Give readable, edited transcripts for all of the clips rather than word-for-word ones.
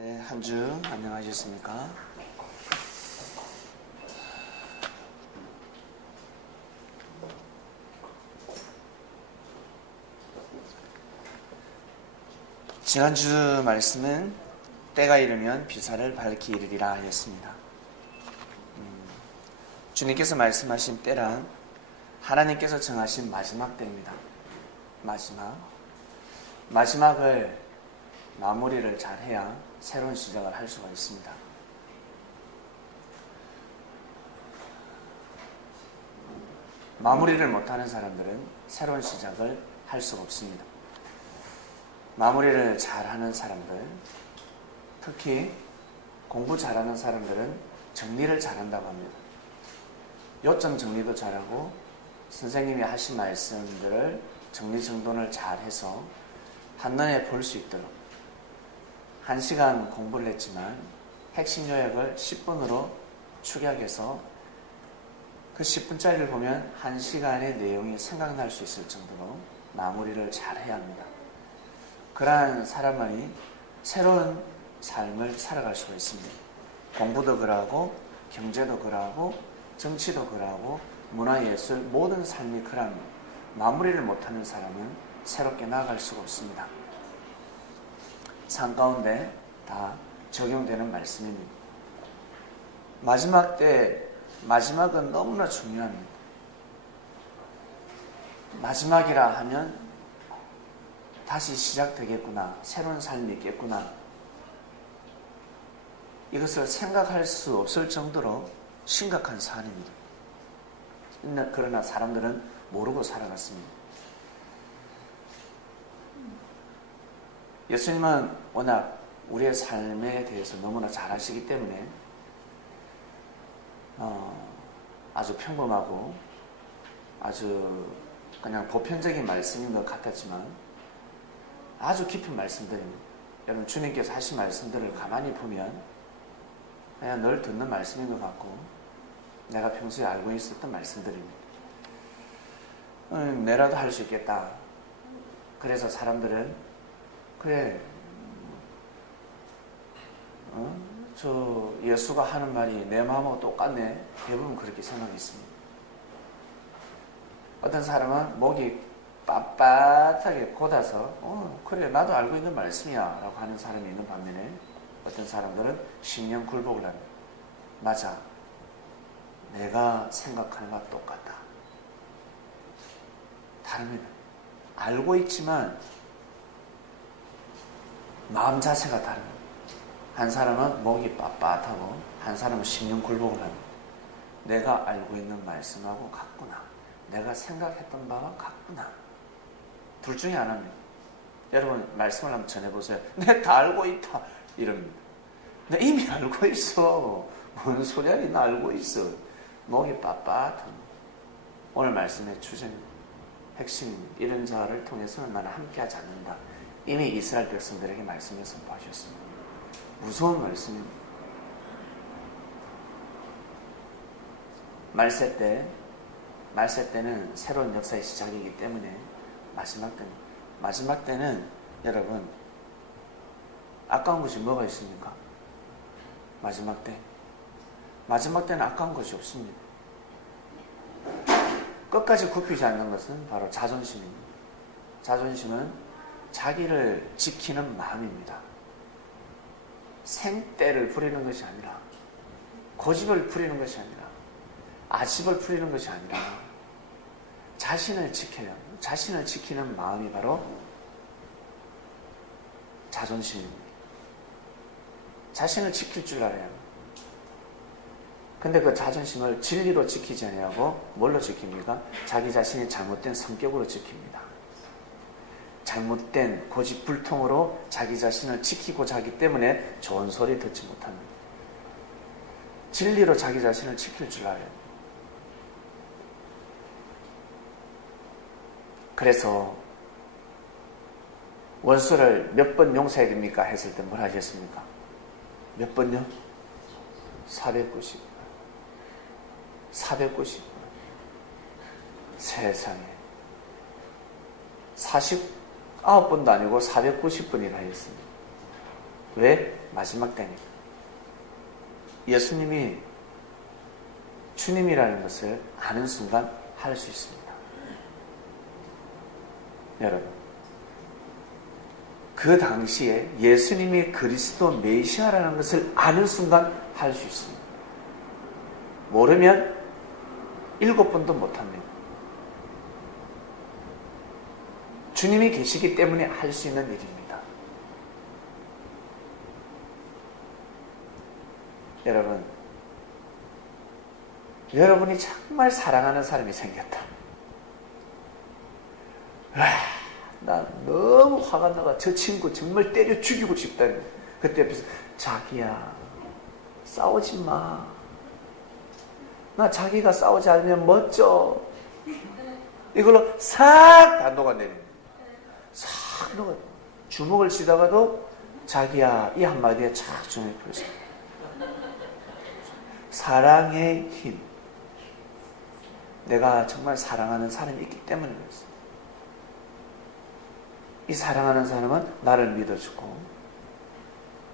네, 한 주 안녕하셨습니까? 지난주 말씀은 때가 이르면 비사를 밝히 이르리라 하였습니다. 주님께서 말씀하신 때란 하나님께서 정하신 마지막 때입니다. 마지막을 마무리를 잘해야 새로운 시작을 할 수가 있습니다. 마무리를 못하는 사람들은 새로운 시작을 할 수가 없습니다. 마무리를 잘하는 사람들, 특히 공부 잘하는 사람들은 정리를 잘한다고 합니다. 요점 정리도 잘하고 선생님이 하신 말씀들을 정리정돈을 잘해서 한눈에 볼 수 있도록 1시간 공부를 했지만 핵심 요약을 10분으로 축약해서 그 10분짜리를 보면 1시간의 내용이 생각날 수 있을 정도로 마무리를 잘해야 합니다. 그러한 사람만이 새로운 삶을 살아갈 수가 있습니다. 공부도 그러하고 경제도 그러하고 정치도 그러하고 문화예술 모든 삶이 그러합니다. 마무리를 못하는 사람은 새롭게 나아갈 수가 없습니다. 삶 가운데 다 적용되는 말씀입니다. 마지막은 너무나 중요합니다. 마지막이라 하면 다시 시작되겠구나, 새로운 삶이 있겠구나, 이것을 생각할 수 없을 정도로 심각한 사안입니다. 그러나 사람들은 모르고 살아갔습니다. 예수님은 워낙 우리의 삶에 대해서 너무나 잘 아시기 때문에 아주 평범하고 아주 그냥 보편적인 말씀인 것 같았지만 아주 깊은 말씀들입니다. 여러분, 주님께서 하신 말씀들을 가만히 보면 그냥 늘 듣는 말씀인 것 같고 내가 평소에 알고 있었던 말씀들입니다. 내라도 할 수 있겠다. 그래서 사람들은 그래, 저 예수가 하는 말이 내 마음하고 똑같네. 대부분 그렇게 생각했습니다. 어떤 사람은 목이 빳빳하게 곧아서 그래, 나도 알고 있는 말씀이야 라고 하는 사람이 있는 반면에 어떤 사람들은 심령 굴복을 합니다. 맞아, 내가 생각하는 것과 똑같다. 다릅니다. 알고 있지만 마음 자세가 다릅니다. 한 사람은 목이 빳빳하고 한 사람은 심령 굴복을 합니다. 내가 알고 있는 말씀하고 같구나, 내가 생각했던 바와 같구나. 둘 중에 하나입니다. 여러분, 말씀을 한번 전해보세요. 내가 다 알고 있다 이럽니다. 내가 이미 알고 있어. 뭔 소리야, 나 알고 있어. 목이 빳빳한. 오늘 말씀의 주제는 핵심, 이런 자를 통해서는 나는 함께하지 않는다. 이미 이스라엘 백성들에게 말씀을 선포하셨습니다. 무서운 말씀입니다. 말세 때는 새로운 역사의 시작이기 때문에 마지막 때는 여러분, 아까운 것이 뭐가 있습니까? 마지막 때는 아까운 것이 없습니다. 끝까지 굽히지 않는 것은 바로 자존심입니다. 자존심은 자기를 지키는 마음입니다. 생떼를 부리는 것이 아니라, 고집을 부리는 것이 아니라, 아집을 부리는 것이 아니라 자신을 지켜야, 자신을 지키는 마음이 바로 자존심입니다. 자신을 지킬 줄 알아야 합니다. 근데 그 자존심을 진리로 지키지 아니하고 뭘로 지킵니까? 자기 자신의 잘못된 성격으로 지킵니다. 잘못된 고집불통으로 자기 자신을 지키고자 하기 때문에 좋은 소리 듣지 못합니다. 진리로 자기 자신을 지킬 줄 알아야 합니다. 그래서 원수를 몇 번 용서해야 됩니까? 했을 때 뭘 하셨습니까? 몇 번요? 490. 세상에 49번도 아니고 490번이나 했습니다. 왜? 마지막 때입니다. 예수님이 주님이라는 것을 아는 순간 할 수 있습니다. 여러분, 그 당시에 예수님이 그리스도 메시아라는 것을 아는 순간 할 수 있습니다. 모르면 7번도 못합니다. 주님이 계시기 때문에 할 수 있는 일입니다. 여러분, 여러분이 정말 사랑하는 사람이 생겼다. 나 너무 화가 나가 저 친구 정말 때려 죽이고 싶다. 그때 옆에서 자기야 싸우지 마. 나 자기가 싸우지 않으면 멋져. 이걸로 싹 단도가 내립니다. 싹 녹아. 주먹을 쥐다가도 자기야 이 한마디에 착 주먹이 풀어집니다. 사랑의 힘. 내가 정말 사랑하는 사람이 있기 때문에 그렇습니다. 이 사랑하는 사람은 나를 믿어주고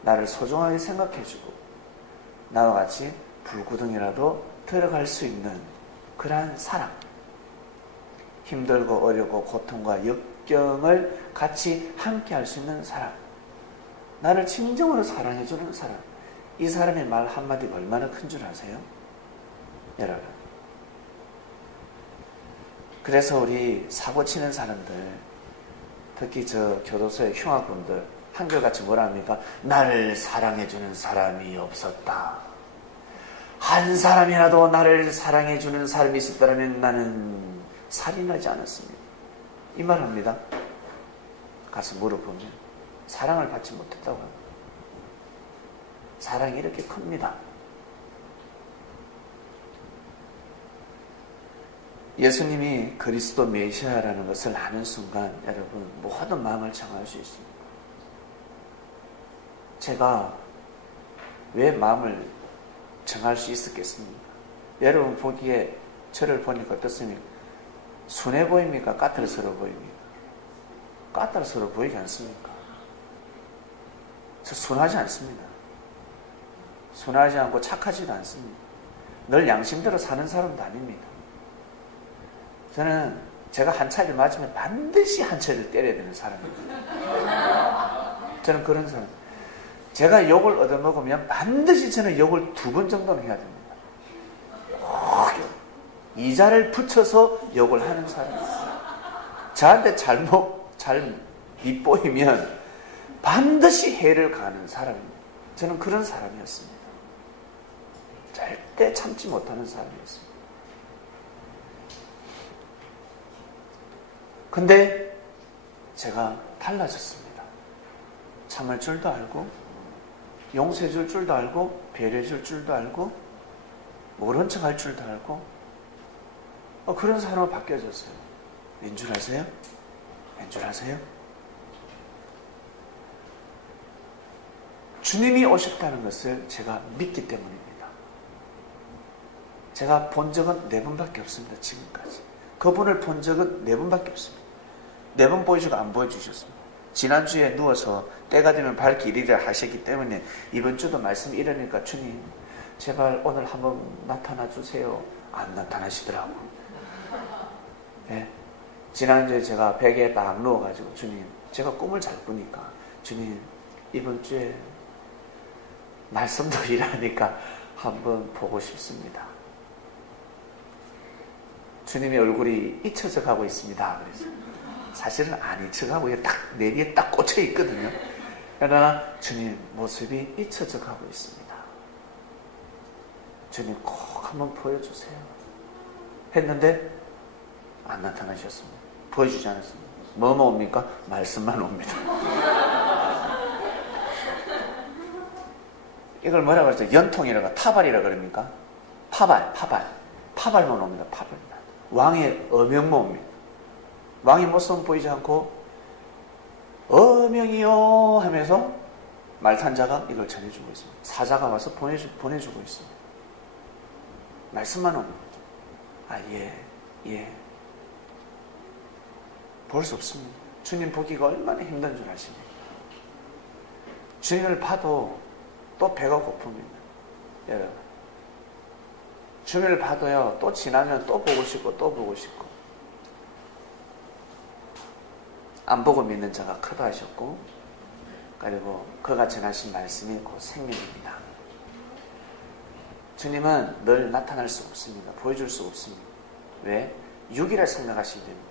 나를 소중하게 생각해주고 나와 같이 불구덩이라도 들어갈 수 있는 그러한 사랑, 힘들고 어렵고 고통과 역경을 같이 함께 할 수 있는 사람, 나를 진정으로 사랑해주는 사람, 이 사람의 말 한마디가 얼마나 큰 줄 아세요? 여러분, 그래서 우리 사고치는 사람들, 특히 저 교도소의 흉악분들 한결같이 뭐라 합니까? 나를 사랑해주는 사람이 없었다. 한 사람이라도 나를 사랑해주는 사람이 있었다면 나는 살인하지 않았습니다. 이 말 합니다. 가서 물어보면 사랑을 받지 못했다고 합니다. 사랑이 이렇게 큽니다. 예수님이 그리스도 메시아라는 것을 아는 순간 여러분 모든 마음을 정할 수 있습니다. 제가 왜 마음을 정할 수 있었겠습니까? 여러분 보기에 저를 보니까 어떻습니까? 순해 보입니까? 까탈스러워 보입니까? 까탈스러워 보이지 않습니까? 저 순하지 않습니다. 순하지 않고 착하지도 않습니다. 늘 양심대로 사는 사람도 아닙니다. 저는 제가 한 차를 맞으면 반드시 한 차를 때려야 되는 사람입니다. 저는 그런 사람. 제가 욕을 얻어먹으면 반드시 저는 욕을 2번 정도는 해야 됩니다. 이자를 붙여서 욕을 하는 사람입니다. 저한테 잘 빗보이면 반드시 해를 가는 사람입니다. 저는 그런 사람이었습니다. 절대 참지 못하는 사람이었습니다. 근데 제가 달라졌습니다. 참을 줄도 알고 용서해 줄 줄도 알고 배려해 줄 줄도 알고 모른 척 할 줄도 알고 그런 사람으로 바뀌어졌어요. 왠 줄 아세요? 왠 줄 아세요? 주님이 오셨다는 것을 제가 믿기 때문입니다. 제가 본 적은 4번밖에 없습니다. 지금까지. 그분을 본 적은 4번밖에 없습니다. 4번 보여주고 안 보여주셨습니다. 지난주에 누워서 때가 되면 밝기 이르리라 하셨기 때문에 이번 주도 말씀이 이러니까 주님 제발 오늘 한번 나타나 주세요. 안 나타나시더라고. 네. 지난주에 제가 베개에 막 누워가지고 주님 제가 꿈을 잘 꾸니까 주님 이번 주에 말씀도 일하니까 한번 보고 싶습니다. 주님의 얼굴이 잊혀져 가고 있습니다. 그래서 사실은 안 잊혀가고 내 위에 딱 꽂혀 있거든요. 그러나 주님 모습이 잊혀져 가고 있습니다. 주님 꼭 한번 보여주세요. 했는데 안 나타나셨습니다. 보여주지 않았습니다. 뭐만 옵니까? 말씀만 옵니다. 이걸 뭐라고 그러죠? 연통이라고 타발이라고 그럽니까? 파발만 옵니다. 파발만. 왕의 어명만 옵니다. 왕의 모습은 보이지 않고 어명이요 하면서 말탄자가 이걸 전해주고 있습니다. 사자가 와서 보내주고 있습니다. 말씀만 옵니다. 예. 볼 수 없습니다. 주님 보기가 얼마나 힘든 줄 아십니까? 주님을 봐도 또 배가 고픕니다. 여러분, 주님을 봐도요, 또 지나면 또 보고 싶고 또 보고 싶고. 안 보고 믿는 자가 크다 하셨고, 그리고 그가 전하신 말씀이 곧 생명입니다. 주님은 늘 나타날 수 없습니다. 보여줄 수 없습니다. 왜? 육이라 생각하시면 됩니다.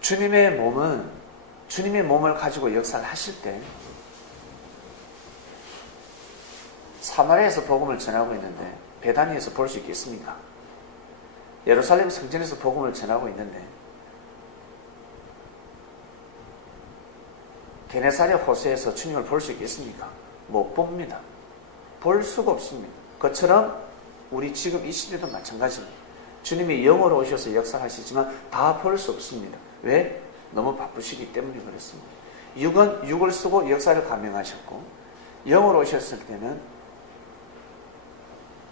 주님의 몸은 주님의 몸을 가지고 역사를 하실 때 사마리아에서 복음을 전하고 있는데 베다니에서 볼 수 있겠습니까? 예루살렘 성전에서 복음을 전하고 있는데 게네사렛 호수에서 주님을 볼 수 있겠습니까? 못 봅니다. 볼 수가 없습니다. 그처럼 우리 지금 이 시대도 마찬가지입니다. 주님이 영으로 오셔서 역사하시지만 다 볼 수 없습니다. 왜? 너무 바쁘시기 때문에 그렇습니다. 육은 육을 쓰고 역사를 감행하셨고, 영으로 오셨을 때는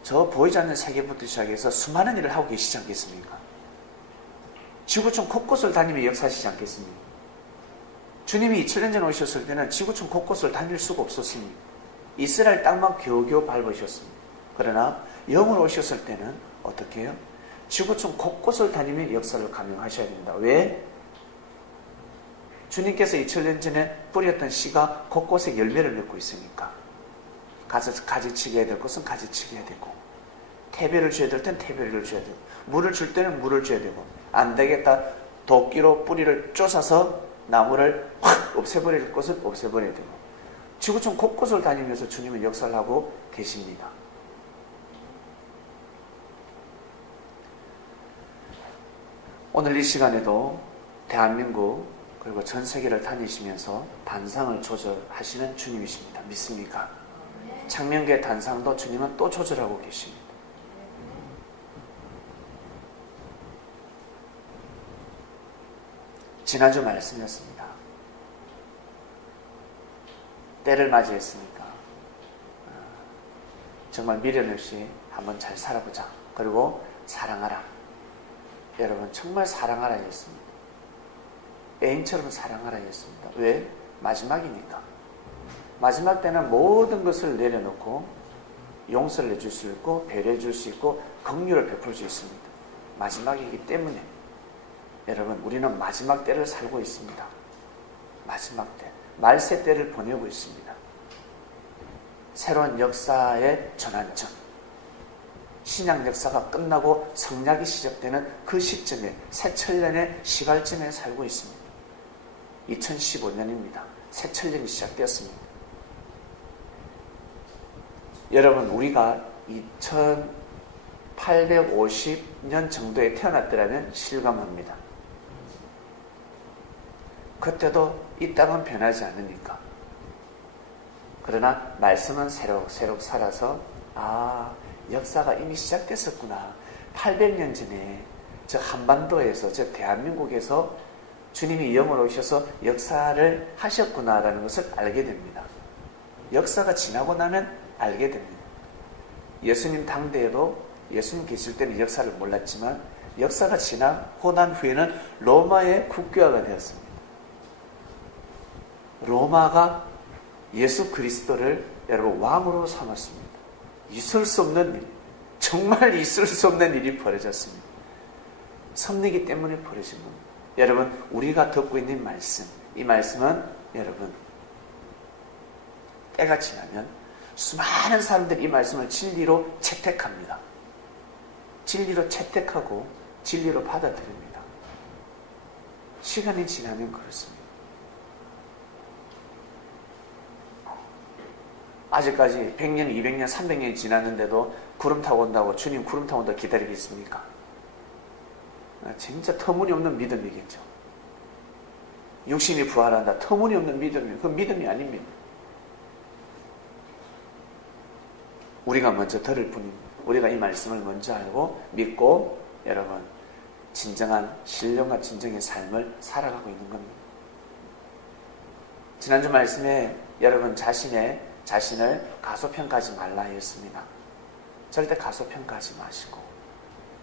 저 보이지 않는 세계부터 시작해서 수많은 일을 하고 계시지 않겠습니까? 지구촌 곳곳을 다니며 역사하시지 않겠습니까? 주님이 2000년 전에 오셨을 때는 지구촌 곳곳을 다닐 수가 없었습니다. 이스라엘 땅만 겨우겨우 밟으셨습니다. 그러나 영으로 오셨을 때는 어떻게 해요? 지구촌 곳곳을 다니며 역사를 감행하셔야 됩니다. 왜? 주님께서 2000년 전에 뿌렸던 씨가 곳곳에 열매를 맺고 있으니까 가지치기 해야 될 것은 가지치기 해야 되고, 태배를 줘야 될 땐 태배를 줘야 되고, 물을 줄 때는 물을 줘야 되고, 안 되겠다 도끼로 뿌리를 쪼사서 나무를 확 없애버릴 것은 없애버려야 되고, 지구촌 곳곳을 다니면서 주님은 역사를 하고 계십니다. 오늘 이 시간에도 대한민국 그리고 전 세계를 다니시면서 단상을 조절하시는 주님이십니다. 믿습니까? 창명계 단상도 주님은 또 조절하고 계십니다. 지난주 말씀이었습니다. 때를 맞이했으니까 정말 미련 없이 한번 잘 살아보자. 그리고 사랑하라. 여러분, 정말 사랑하라 했습니다. 애인처럼 사랑하라 했습니다. 왜? 마지막이니까. 마지막 때는 모든 것을 내려놓고 용서를 해줄 수 있고 배려해 줄 수 있고 긍휼을 베풀 수 있습니다. 마지막이기 때문에 여러분, 우리는 마지막 때를 살고 있습니다. 마지막 때, 말세 때를 보내고 있습니다. 새로운 역사의 전환점, 신약 역사가 끝나고 성약이 시작되는 그 시점에, 새천년의 시발점에 살고 있습니다. 2015년입니다. 새천년이 시작되었습니다. 여러분, 우리가 2850년 정도에 태어났더라면 실감합니다. 그때도 이 땅은 변하지 않으니까. 그러나 말씀은 새록새록 살아서 역사가 이미 시작됐었구나. 800년 전에 저 한반도에서, 저 대한민국에서 주님이 영으로 오셔서 역사를 하셨구나라는 것을 알게 됩니다. 역사가 지나고 나면 알게 됩니다. 예수님 당대에도 예수님 계실 때는 역사를 몰랐지만 역사가 지나고 난 후에는 로마의 국교화가 되었습니다. 로마가 예수 그리스도를 여러분 왕으로 삼았습니다. 있을 수 없는 일, 정말 있을 수 없는 일이 벌어졌습니다. 섭리기 때문에 벌어진 겁니다. 여러분, 우리가 듣고 있는 말씀, 이 말씀은 여러분 때가 지나면 수많은 사람들이 이 말씀을 진리로 채택합니다. 진리로 채택하고 진리로 받아들입니다. 시간이 지나면 그렇습니다. 아직까지 100년, 200년, 300년이 지났는데도 구름 타고 온다고 주님 구름 타고 온다고 기다리겠습니까? 진짜 터무니없는 믿음이겠죠. 육신이 부활한다. 터무니없는 믿음이에요. 그 믿음이 아닙니다. 우리가 먼저 들을 뿐입니다. 우리가 이 말씀을 먼저 알고 믿고 여러분 진정한 신령과 진정의 삶을 살아가고 있는 겁니다. 지난주 말씀에 여러분 자신을 가소평가하지 말라 했습니다. 절대 가소평가하지 마시고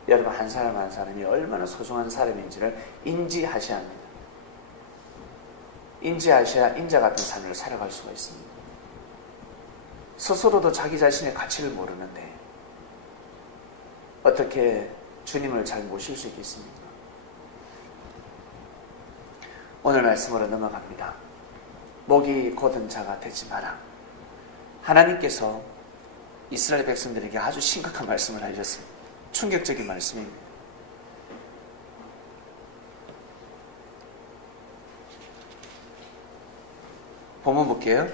여러분 한 사람 한 사람이 얼마나 소중한 사람인지를 인지하셔야 합니다. 인지하셔야 인자 같은 삶을 살아갈 수가 있습니다. 스스로도 자기 자신의 가치를 모르는데 어떻게 주님을 잘 모실 수 있겠습니까? 오늘 말씀으로 넘어갑니다. 목이 곧은 자가 되지 마라. 하나님께서 이스라엘 백성들에게 아주 심각한 말씀을 하셨습니다. 충격적인 말씀입니다. 본문 볼게요.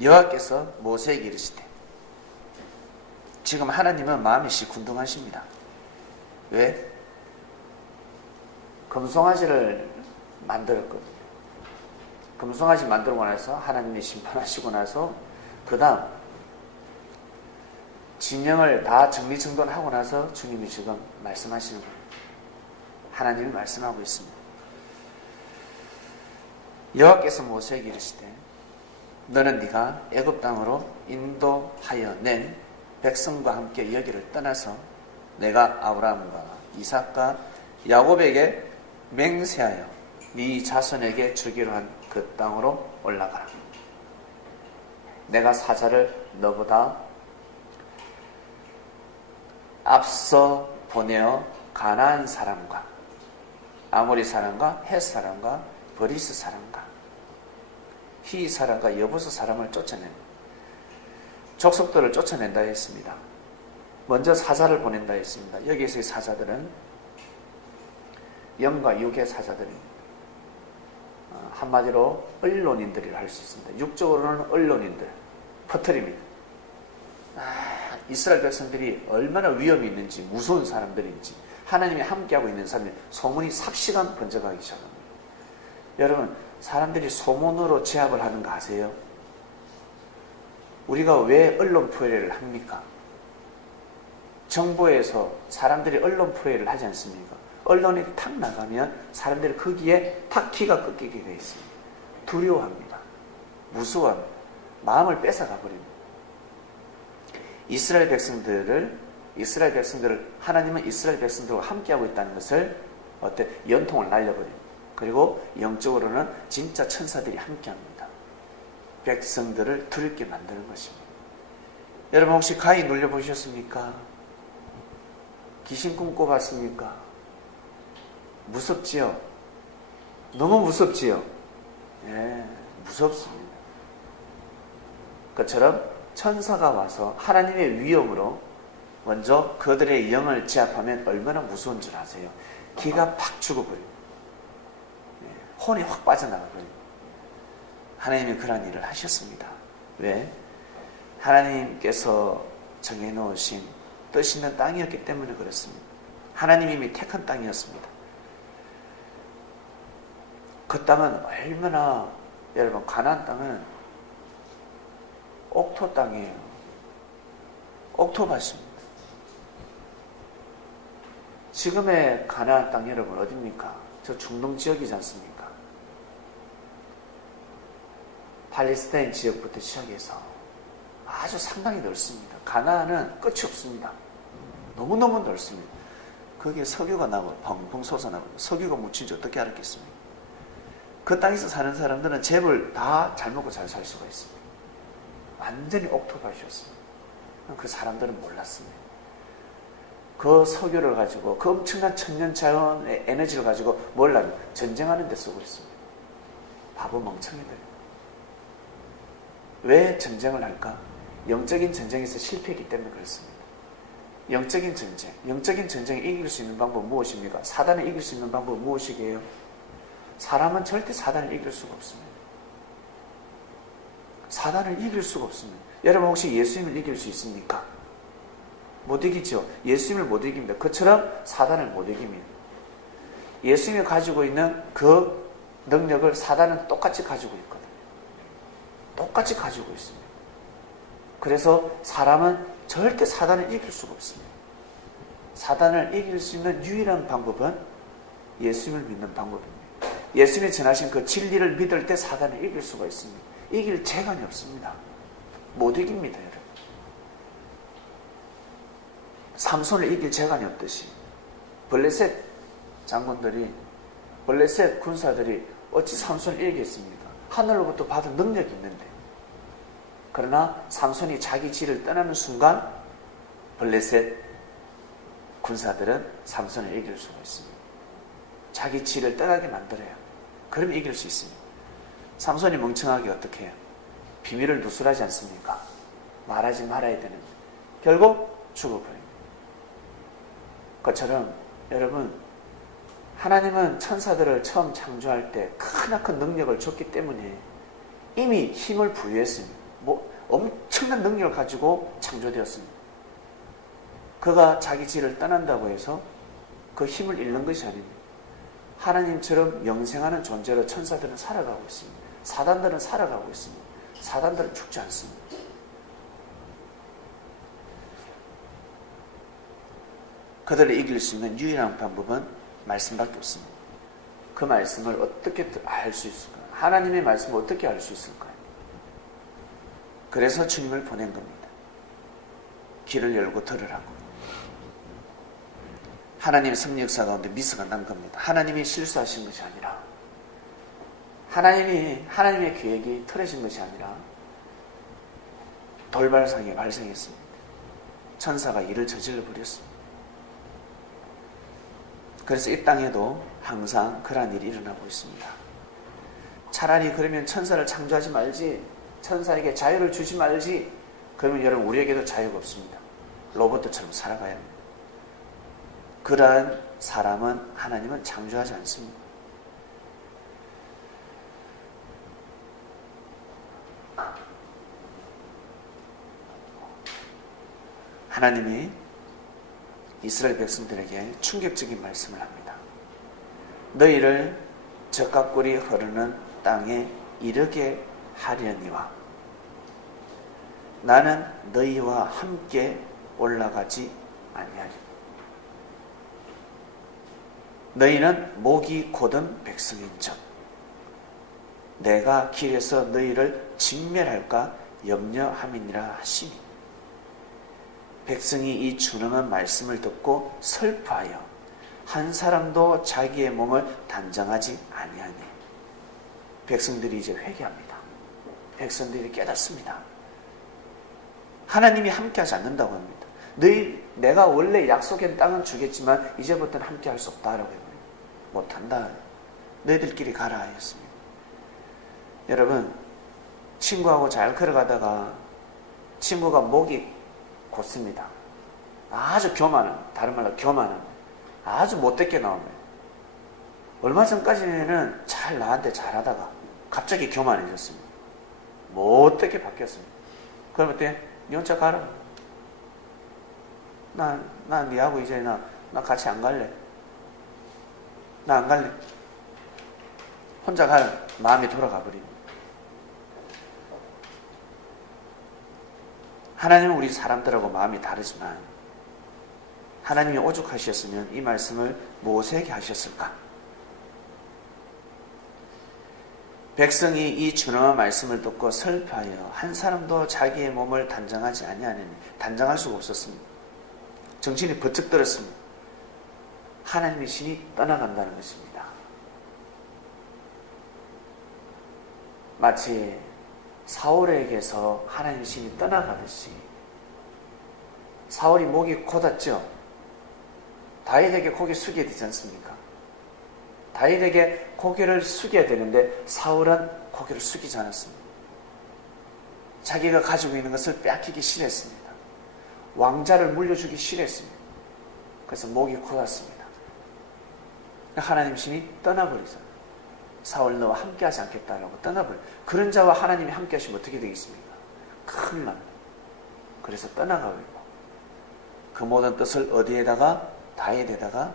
여호와께서 모세에게 이르시되, 지금 하나님은 마음이 시큰둥하십니다. 왜? 금송아지를 만들었거든요. 금송아지 만들고 나서 하나님이 심판하시고 나서 그 다음 진영을 다 정리정돈하고 나서 주님이 지금 말씀하시는 거예요. 하나님이 말씀하고 있습니다. 여호와께서 모세에게 이르시되, 너는 네가 애굽 땅으로 인도하여 낸 백성과 함께 여기를 떠나서 내가 아브라함과 이삭과 야곱에게 맹세하여 네 자손에게 주기로 한 그 땅으로 올라가라. 내가 사자를 너보다 앞서 보내어 가나안 사람과 아모리 사람과 헷 사람과 브리스 사람과 히 사람과 여부스 사람을 쫓아낸 족속들을 쫓아낸다 했습니다. 먼저 사자를 보낸다 했습니다. 여기에서의 사자들은 영과 육의 사자들입니다. 한마디로 언론인들이라 할 수 있습니다. 육적으로는 언론인들, 퍼트립니다. 이스라엘 백성들이 얼마나 위험이 있는지, 무서운 사람들인지, 하나님이 함께하고 있는 사람이 소문이 삽시간 번져가기 시작합니다. 여러분, 사람들이 소문으로 제압을 하는 거 아세요? 우리가 왜 언론 포회를 합니까? 정부에서 사람들이 언론 포회를 하지 않습니까? 언론이 탁 나가면 사람들이 거기에 탁 기가 꺾이게 되어 있습니다. 두려워합니다. 무서워합니다. 마음을 뺏어가 버립니다. 이스라엘 백성들을 하나님은 이스라엘 백성들과 함께하고 있다는 것을 연통을 날려버립니다. 그리고 영적으로는 진짜 천사들이 함께합니다. 백성들을 두렵게 만드는 것입니다. 여러분 혹시 가히 눌려보셨습니까? 귀신 꿈꿔봤습니까? 무섭지요? 너무 무섭지요? 예, 무섭습니다. 그처럼 천사가 와서 하나님의 위엄으로 먼저 그들의 영을 제압하면 얼마나 무서운 줄 아세요? 기가 팍 죽어버립니다. 예, 혼이 확 빠져나가버립니다. 하나님이 그런 일을 하셨습니다. 왜? 하나님께서 정해놓으신 뜻 있는 땅이었기 때문에 그렇습니다. 하나님이 이미 택한 땅이었습니다. 그 땅은 얼마나, 여러분, 가나안 땅은 옥토 땅이에요. 옥토밭입니다. 지금의 가나안 땅 여러분 어디입니까? 저 중동 지역이지 않습니까? 팔레스타인 지역부터 시작해서 아주 상당히 넓습니다. 가나안은 끝이 없습니다. 너무너무 넓습니다. 거기에 석유가 나고 펑펑 솟아나고 석유가 묻힌지 어떻게 알았겠습니까? 그 땅에서 사는 사람들은 재벌 다 잘 먹고 잘 살 수가 있습니다. 완전히 옥토밭이었습니다. 그 사람들은 몰랐습니다. 그 석유를 가지고 그 엄청난 천년자연의 에너지를 가지고 뭘 하면 전쟁하는 데 쓰고 있습니다. 바보 멍청이들. 왜 전쟁을 할까? 영적인 전쟁에서 실패했기 때문에 그렇습니다. 영적인 전쟁에 이길 수 있는 방법은 무엇입니까? 사단을 이길 수 있는 방법은 무엇이게요? 사람은 절대 사단을 이길 수가 없습니다. 사단을 이길 수가 없습니다. 여러분 혹시 예수님을 이길 수 있습니까? 못 이기죠. 예수님을 못 이깁니다. 그처럼 사단을 못 이깁니다. 예수님이 가지고 있는 그 능력을 사단은 똑같이 가지고 있거든요. 똑같이 가지고 있습니다. 그래서 사람은 절대 사단을 이길 수가 없습니다. 사단을 이길 수 있는 유일한 방법은 예수님을 믿는 방법입니다. 예수님이 전하신 그 진리를 믿을 때 사단을 이길 수가 있습니다. 이길 재간이 없습니다. 못 이깁니다, 여러분. 삼손을 이길 재간이 없듯이 블레셋 장군들이, 블레셋 군사들이 어찌 삼손을 이기겠습니까? 하늘로부터 받은 능력이 있는데 그러나 삼손이 자기 집을 떠나는 순간 블레셋 군사들은 삼손을 이길 수가 있습니다. 자기 집을 떠나게 만들어요. 그러면 이길 수 있습니다. 삼손이 멍청하게 어떻게 해요? 비밀을 누설하지 않습니까? 말하지 말아야 되는데 결국 죽어버립니다. 그것처럼 여러분, 하나님은 천사들을 처음 창조할 때 크나큰 능력을 줬기 때문에 이미 힘을 부여했습니다. 엄청난 능력을 가지고 창조되었습니다. 그가 자기 집을 떠난다고 해서 그 힘을 잃는 것이 아닙니다. 하나님처럼 영생하는 존재로 천사들은 살아가고 있습니다. 사단들은 살아가고 있습니다. 사단들은 죽지 않습니다. 그들을 이길 수 있는 유일한 방법은 말씀밖에 없습니다. 그 말씀을 어떻게 알 수 있을까요? 하나님의 말씀을 어떻게 알 수 있을까요? 그래서 주님을 보낸 겁니다. 길을 열고 들으라고. 하나님의 섭리역사 가운데 미스가 난 겁니다. 하나님이 실수하신 것이 아니라 하나님의 계획이 틀어진 것이 아니라 돌발상이 발생했습니다. 천사가 일을 저질러 버렸습니다. 그래서 이 땅에도 항상 그러한 일이 일어나고 있습니다. 차라리 그러면 천사를 창조하지 말지, 천사에게 자유를 주지 말지, 그러면 여러분 우리에게도 자유가 없습니다. 로봇처럼 살아가야 합니다. 그러한 사람은 하나님은 창조하지 않습니다. 하나님이 이스라엘 백성들에게 충격적인 말씀을 합니다. 너희를 젖과 꿀이 흐르는 땅에 이르게 하려니와 나는 너희와 함께 올라가지 아니하리. 너희는 목이 곧은 백성인즉 내가 길에서 너희를 진멸할까 염려함이니라 하시니 백성이 이 준엄한 말씀을 듣고 슬퍼하여 한 사람도 자기의 몸을 단정하지 아니하니 백성들이 이제 회개합니다. 백성들이 깨닫습니다. 하나님이 함께하지 않는다고 합니다. 내가 원래 약속한 땅은 주겠지만 이제부터는 함께할 수 없다라고 합니다. 못한다. 너희들끼리 가라 하였습니다. 여러분, 친구하고 잘 걸어가다가 친구가 목이 곧습니다. 아주 교만한, 다른 말로 교만한, 아주 못되게 나옵니다. 얼마 전까지는 잘 나한테 잘하다가 갑자기 교만해졌습니다. 못되게 바뀌었습니다. 그럼 어때? 니 혼자 가라. 나 니하고 이제 나 같이 안 갈래. 나 안 갈래. 혼자 가라. 마음이 돌아가 버립니다. 하나님은 우리 사람들하고 마음이 다르지만 하나님이 오죽하셨으면 이 말씀을 모세에게 하셨을까? 백성이 이 준엄한 말씀을 듣고 슬퍼하여 한 사람도 자기의 몸을 단정하지 아니하느니 단정할 수가 없었습니다. 정신이 번쩍 들었습니다. 하나님의 신이 떠나간다는 것입니다. 마치 사울에게서 하나님의 신이 떠나가듯이 사울이 목이 곧았죠. 다윗에게 고개 숙여야 되지 않습니까? 다윗에게 고개를 숙여야 되는데 사울은 고개를 숙이지 않았습니다. 자기가 가지고 있는 것을 빼앗기기 싫어했습니다. 왕자를 물려주기 싫어했습니다. 그래서 목이 곧았습니다. 하나님 신이 떠나버리잖아요. 사울 너와 함께하지 않겠다라고 떠나버려. 그런 자와 하나님이 함께하시면 어떻게 되겠습니까? 큰일 납니다. 그래서 떠나가버리고 그 모든 뜻을 어디에다가? 다윗에다가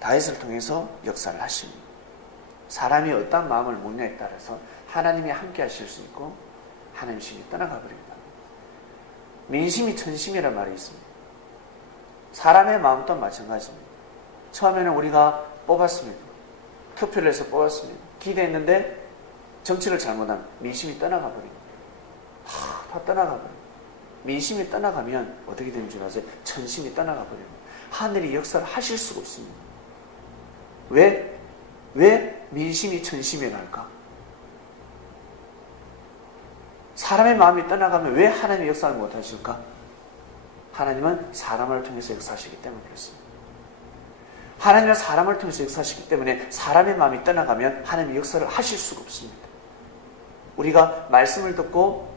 다윗을 통해서 역사를 하십니다. 사람이 어떤 마음을 먹냐에 따라서 하나님이 함께하실 수 있고 하나님 신이 떠나가버립니다. 민심이 천심이라는 말이 있습니다. 사람의 마음도 마찬가지입니다. 처음에는 우리가 뽑았습니다. 투표를 해서 뽑았습니다. 기대했는데 정치를 잘못하면 민심이 떠나가버립니다. 다 떠나가버립니다. 민심이 떠나가면 어떻게 되는 줄 아세요? 천심이 떠나가버립니다. 하늘이 역사를 하실 수가 있습니다. 왜 민심이 천심이 날까? 사람의 마음이 떠나가면 왜 하나님의 역사를 못하실까? 하나님은 사람을 통해서 역사하시기 때문에 그렇습니다. 하나님은 사람을 통해서 역사하시기 때문에 사람의 마음이 떠나가면 하나님의 역사를 하실 수가 없습니다. 우리가 말씀을 듣고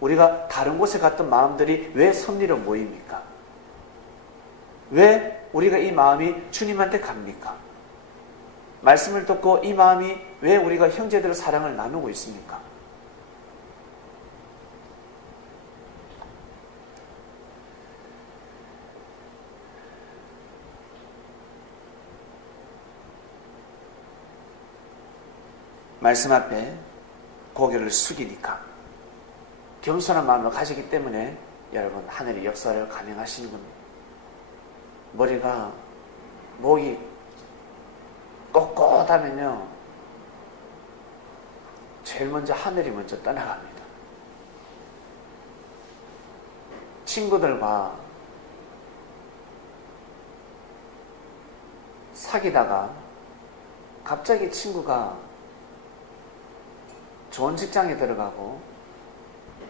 우리가 다른 곳에 갔던 마음들이 왜 섭리로 모입니까? 왜 우리가 이 마음이 주님한테 갑니까? 말씀을 듣고 이 마음이 왜 우리가 형제들의 사랑을 나누고 있습니까? 말씀 앞에 고개를 숙이니까 겸손한 마음을 가지기 때문에 여러분 하늘의 역사를 감행하시는 겁니다. 머리가 목이 꼿꼿하면요 제일 먼저 하늘이 먼저 떠나갑니다. 친구들과 사귀다가 갑자기 친구가 좋은 직장에 들어가고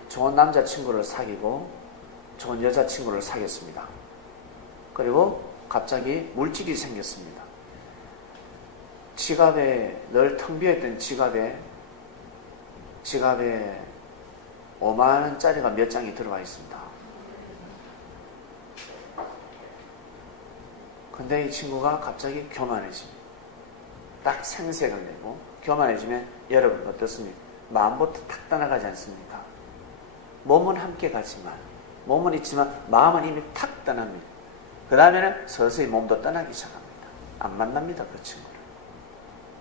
좋은 남자친구를 사귀고 좋은 여자친구를 사귀었습니다. 그리고 갑자기 물질이 생겼습니다. 지갑에 늘 텅 비어있던 지갑에 5만 원짜리가 몇 장이 들어가 있습니다. 근데 이 친구가 갑자기 교만해집니다. 딱 생색을 내고 교만해지면 여러분 어떻습니까? 마음부터 탁 떠나가지 않습니까? 몸은 함께 가지만 몸은 있지만 마음은 이미 탁 떠납니다. 그 다음에는 서서히 몸도 떠나기 시작합니다. 안 만납니다. 그 친구를.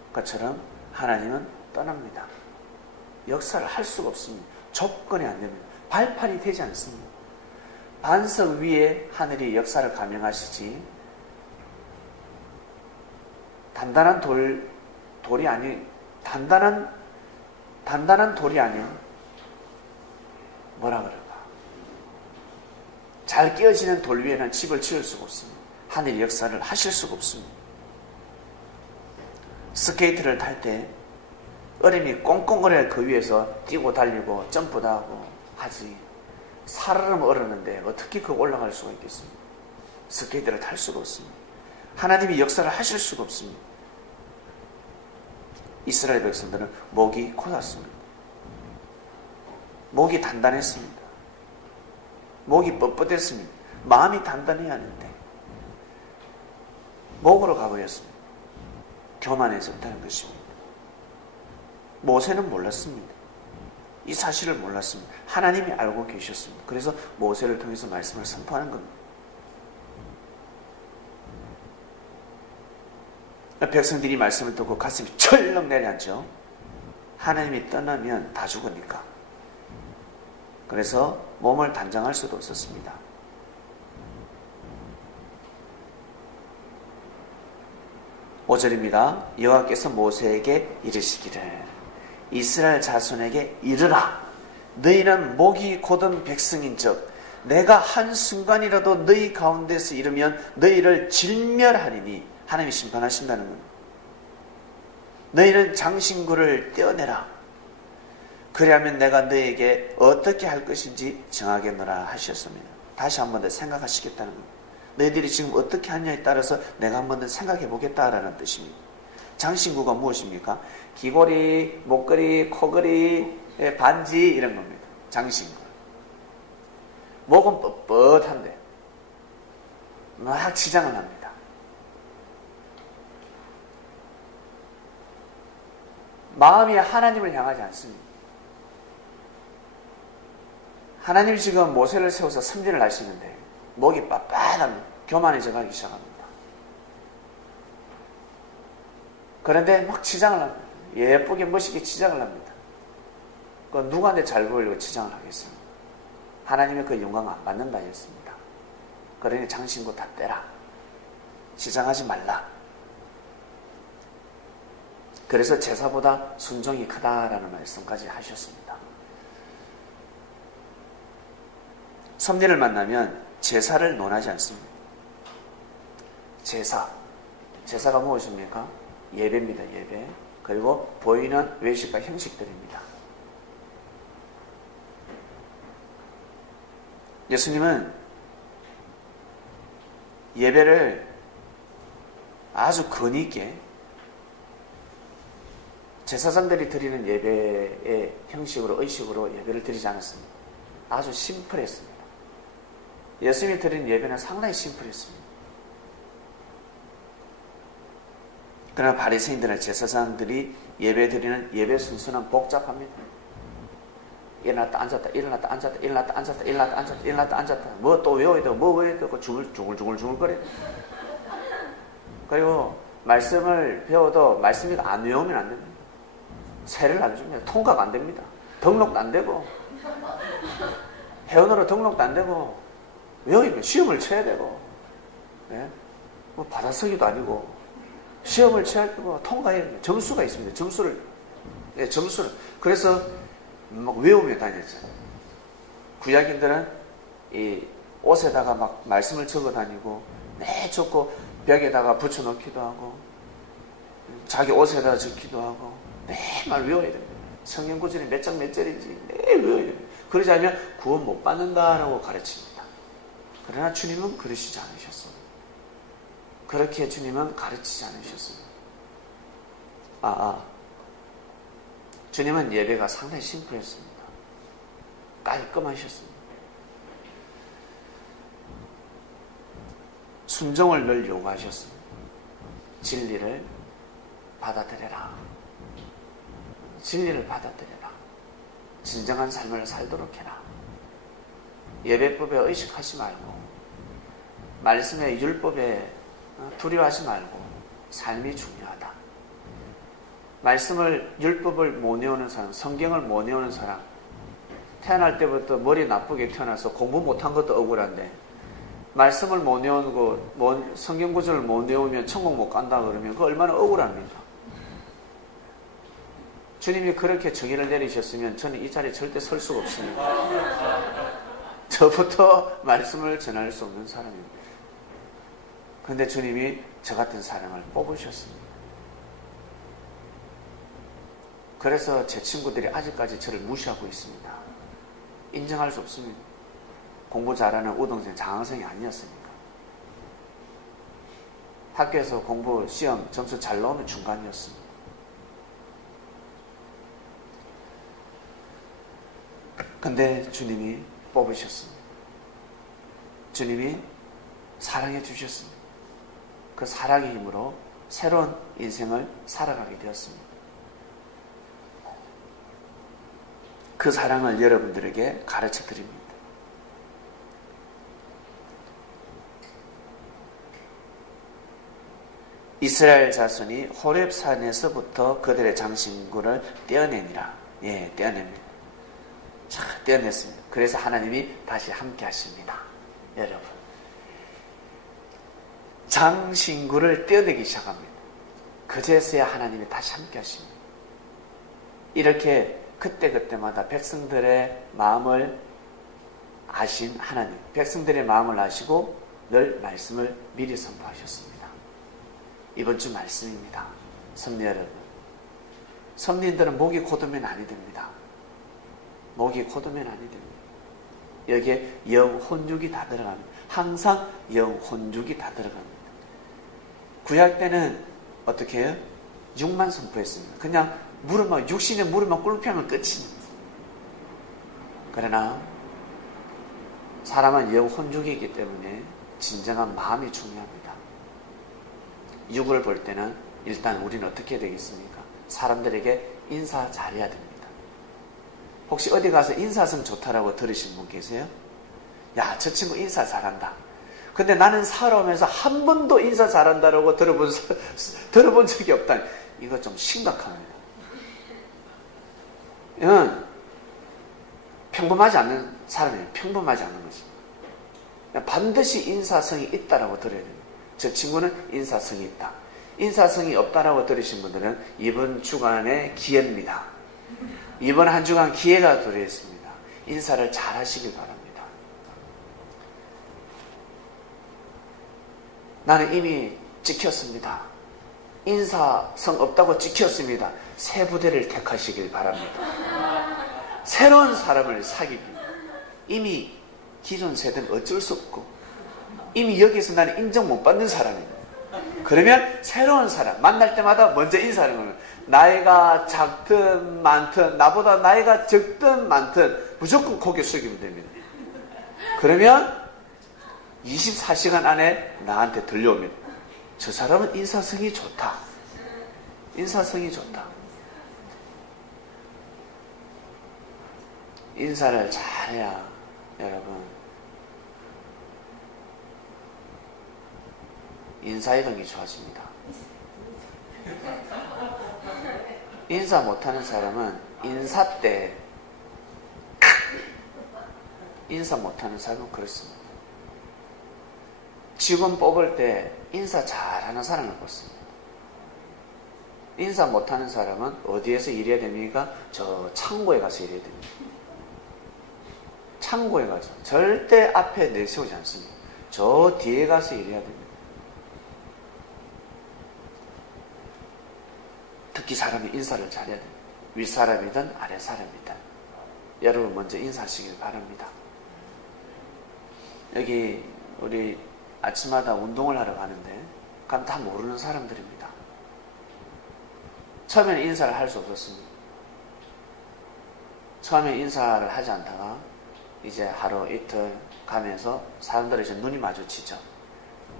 그것처럼 하나님은 떠납니다. 역사를 할 수가 없습니다. 조건이 안 됩니다. 발판이 되지 않습니다. 반석 위에 하늘이 역사를 감행하시지 단단한 돌이 아닌 단단한 돌이 아닌 뭐라 그럴까? 잘 끼어지는 돌 위에는 집을 지을 수가 없습니다. 하늘의 역사를 하실 수가 없습니다. 스케이트를 탈 때 얼음이 꽁꽁거릴 그 위에서 뛰고 달리고 점프도 하고 하지 살얼음 얼었는데 어떻게 그 올라갈 수가 있겠습니까? 스케이트를 탈 수가 없습니다. 하나님이 역사를 하실 수가 없습니다. 이스라엘 백성들은 목이 곧았습니다. 목이 단단했습니다. 목이 뻣뻣했습니다. 마음이 단단해야 하는데 목으로 가버렸습니다. 교만해졌다는 것입니다. 모세는 몰랐습니다. 이 사실을 몰랐습니다. 하나님이 알고 계셨습니다. 그래서 모세를 통해서 말씀을 선포하는 겁니다. 백성들이 말씀을 듣고 가슴이 철렁 내려앉죠. 하나님이 떠나면 다 죽으니까. 그래서 몸을 단장할 수도 없었습니다. (5절입니다) 여호와께서 모세에게 이르시기를 이스라엘 자손에게 이르라. 너희는 목이 곧은 백성인즉 내가 한순간이라도 너희 가운데서 이르면 너희를 진멸하리니. 하나님이 심판하신다는 겁니다. 너희는 장신구를 떼어내라. 그리하면 내가 너희에게 어떻게 할 것인지 정하겠노라 하셨습니다. 다시 한 번 더 생각하시겠다는 겁니다. 너희들이 지금 어떻게 하냐에 따라서 내가 한 번 더 생각해 보겠다라는 뜻입니다. 장신구가 무엇입니까? 귀걸이, 목걸이, 코걸이, 반지 이런 겁니다. 장신구. 목은 뻣뻣한데 막 치장을 합니다. 마음이 하나님을 향하지 않습니다. 하나님이 지금 모세를 세워서 선지를 하시는데 목이 빳빳합니다. 교만해져 가기 시작합니다. 그런데 막 치장을 합니다. 예쁘게 멋있게 치장을 합니다. 그 누구한테 잘 보이려고 치장을 하겠습니까? 하나님의 그 영광 안 받는다 했습니다. 그러니 장신구 다 떼라. 치장하지 말라. 그래서 제사보다 순종이 크다라는 말씀까지 하셨습니다. 섭리를 만나면 제사를 논하지 않습니다. 제사가 무엇입니까? 예배입니다. 예배. 그리고 보이는 외식과 형식들입니다. 예수님은 예배를 아주 권위 있게 제사장들이 드리는 예배의 형식으로 의식으로 예배를 드리지 않았습니다. 아주 심플했습니다. 예수님이 드리는 예배는 상당히 심플했습니다. 그러나 바리새인들은 제사장들이 예배 드리는 예배 순서는 복잡합니다. 일어났다 앉았다 일어났다 앉았다 일어났다 앉았다 일어났다 앉았다 일어났다 앉았다 뭐 또 외워야 되고 뭐 외워야 되고 중글중글거려. 그리고 말씀을 배워도 말씀이 안 외우면 안 됩니다. 세를 안 줍니다. 통과가 안 됩니다. 등록도 안 되고 회원으로 등록도 안 되고 외우면 시험을 쳐야 되고 네? 뭐 받아쓰기도 아니고 시험을 쳐야 되고 통과해야 됩니다. 점수가 있습니다. 점수를 그래서 막 외우며 다녔죠. 구약인들은 이 옷에다가 막 말씀을 적어 다니고 매적고 벽에다가 붙여놓기도 하고 자기 옷에다가 적기도 하고 매일 외워야 됩니다. 성경 구절이 몇 장 몇 절인지 매일 외워야 됩니다. 그러지 않으면 구원 못 받는다라고 가르칩니다. 그러나 주님은 그러시지 않으셨어요. 그렇게 주님은 가르치지 않으셨어요. 주님은 예배가 상당히 심플했습니다. 깔끔하셨습니다. 순종을 늘 요구하셨습니다. 진리를 받아들여라. 진리를 받아들여라. 진정한 삶을 살도록 해라. 예배법에 의식하지 말고 말씀의 율법에 두려워하지 말고 삶이 중요하다. 말씀을 율법을 못 외우는 사람, 성경을 못 외우는 사람, 태어날 때부터 머리 나쁘게 태어나서 공부 못한 것도 억울한데 말씀을 못 외우고 성경 구절을 못 외우면 천국 못 간다 그러면 그거 얼마나 억울합니까? 주님이 그렇게 정의를 내리셨으면 저는 이 자리에 절대 설 수가 없습니다. 저부터 말씀을 전할 수 없는 사람입니다. 그런데 주님이 저 같은 사람을 뽑으셨습니다. 그래서 제 친구들이 아직까지 저를 무시하고 있습니다. 인정할 수 없습니다. 공부 잘하는 우등생, 장학생이 아니었으니까. 학교에서 공부, 시험, 점수 잘 나오면 중간이었습니다. 근데 주님이 뽑으셨습니다. 주님이 사랑해 주셨습니다. 그 사랑의 힘으로 새로운 인생을 살아가게 되었습니다. 그 사랑을 여러분들에게 가르쳐 드립니다. 이스라엘 자손이 호렙산에서부터 그들의 장신구를 떼어내니라. 예, 떼어냅니다. 자, 떼어냈습니다. 그래서 하나님이 다시 함께 하십니다. 여러분, 장신구를 떼어내기 시작합니다. 그제서야 하나님이 다시 함께 하십니다. 이렇게 그때그때마다 백성들의 마음을 아신 하나님, 백성들의 마음을 아시고 늘 말씀을 미리 선포하셨습니다. 이번 주 말씀입니다. 섭리 여러분, 섭리인들은 목이 고두면 아니 됩니다. 목이 고두면 아니 됩니다. 여기에 영혼육이 다 들어갑니다. 항상 영혼육이 다 들어갑니다. 구약 때는 어떻게 해요? 육만 선포했습니다. 그냥 무릎만, 육신의 무릎만 꿇으면 끝입니다. 그러나 사람은 영혼육이기 때문에 진정한 마음이 중요합니다. 육을 볼 때는 일단 우리는 어떻게 되겠습니까? 사람들에게 인사 잘해야 됩니다. 혹시 어디 가서 인사성 좋다라고 들으신 분 계세요? 야, 저 친구 인사 잘한다. 근데 나는 살아오면서 한 번도 인사 잘한다라고 들어본 적이 없다니. 이거 좀 심각합니다. 이건 평범하지 않는 사람이에요. 평범하지 않는 것입니다. 반드시 인사성이 있다라고 들어야 됩니다. 저 친구는 인사성이 있다. 인사성이 없다라고 들으신 분들은 이번 주간의 기회입니다. 이번 한 주간 기회가 들어있습니다. 인사를 잘 하시길 바랍니다. 나는 이미 찍혔습니다. 인사성 없다고 찍혔습니다. 새 부대를 택하시길 바랍니다. 새로운 사람을 사귀기. 이미 기존 세대는 어쩔 수 없고 이미 여기서 나는 인정 못 받는 사람이에요. 그러면 새로운 사람 만날 때마다 먼저 인사하는 거는 나이가 작든 많든 나보다 나이가 적든 많든 무조건 고개 숙이면 됩니다. 그러면 24시간 안에 나한테 들려오면 저 사람은 인사성이 좋다. 인사성이 좋다. 인사를 잘해야 여러분 인사이동이 좋아집니다. 인사 못하는 사람은 인사 때 인사 못하는 사람은 그렇습니다. 직원 뽑을 때 인사 잘하는 사람을 뽑습니다. 인사 못하는 사람은 어디에서 일해야 됩니까? 저 창고에 가서 일해야 됩니다. 창고에 가서 절대 앞에 내세우지 않습니다. 저 뒤에 가서 일해야 됩니다. 특히 사람이 인사를 잘해야 됩니다. 윗사람이든 아랫사람이든 여러분 먼저 인사하시길 바랍니다. 여기 우리 아침마다 운동을 하러 가는데 가면 다 모르는 사람들입니다. 처음에는 인사를 할 수 없었습니다. 처음에 인사를 하지 않다가 이제 하루 이틀 가면서 사람들이 이제 눈이 마주치죠.